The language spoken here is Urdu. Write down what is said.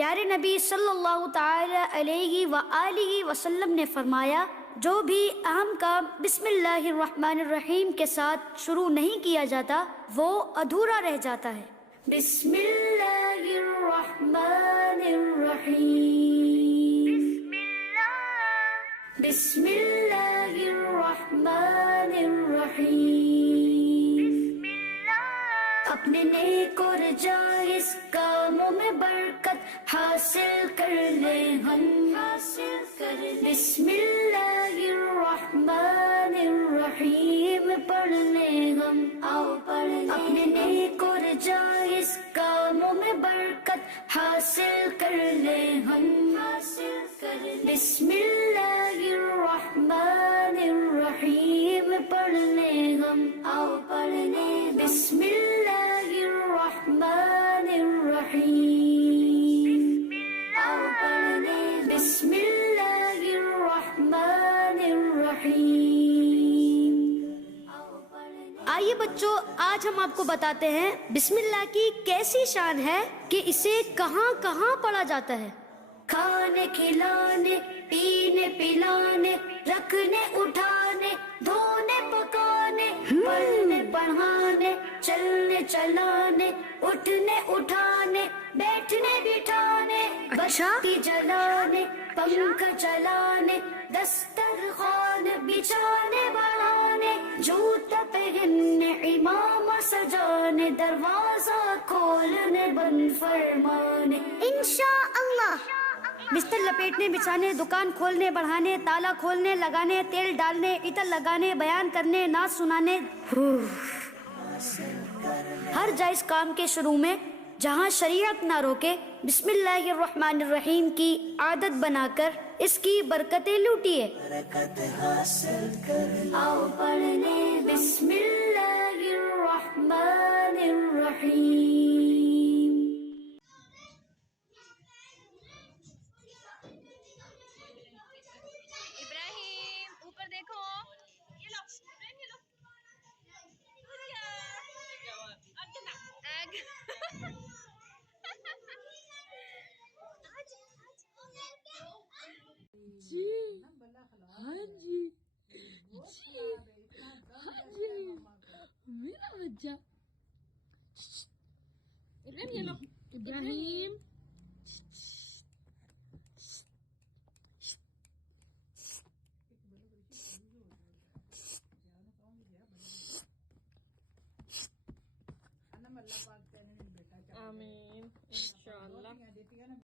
پیارے نبی صلی اللہ تعالی علیہ وآلہ وسلم نے فرمایا، جو بھی اہم کام بسم اللہ الرحمن الرحیم کے ساتھ شروع نہیں کیا جاتا وہ ادھورا رہ جاتا ہے۔ بسم اللہ الرحمن الرحیم، بسم اللہ الرحمن الرحیم، اپنے نیک اور جائز کاموں میں برکت حاصل کر لیں ہم، بسم اللہ الرحمن الرحیم پڑھ لیں ہم، آؤ پڑھ لیں، اپنے نیک اور جائز کاموں میں برکت حاصل کر لیں ہم، بسم اللہ الرحمن الرحیم پڑھ لیں ہم، آؤ پڑھ لیں، بسم اللہ الرحمن الرحیم، آؤ پڑھ لیں، بسم اللہ الرحمن الرحیم۔ آئیے بچوں، آج ہم آپ کو بتاتے ہیں بسم اللہ کی کیسی شان ہے کہ اسے کہاں کہاں پڑھا جاتا ہے۔ کھانے کھلانے، پینے پلانے، رکھنے اٹھانے، دھونے پکانے، پڑھنے پڑھانے، چلنے چلانے، اٹھنے اٹھانے، بیٹھنے بٹھانے، بتی جلانے، پنکھا چلانے، دسترخوان بچھانے بڑھانے، جوتا پہننے، امام سجانے، دروازہ کھولنے بند فرمانے، انشاءاللہ۔ بستر لپیٹنے بچھانے، دکان کھولنے بڑھانے، تالا کھولنے لگانے، تیل ڈالنے، عطر لگانے، بیان کرنے، نعت سنانے، ہر جائز کام کے شروع میں جہاں شریعت نہ روکے بسم اللہ الرحمن الرحیم کی عادت بنا کر اس کی برکتیں لوٹیے۔ آؤ پڑھنے بسم اللہ الرحمن الرحیم۔ ابراہیم اوپر دیکھو، یہ لو ابراہیم، یہ لو ایگ۔ جی ہاں جی جی ہاں جی میرا بچہ ابراہیم یہ لو، ابراہیم آمین انشاءاللہ۔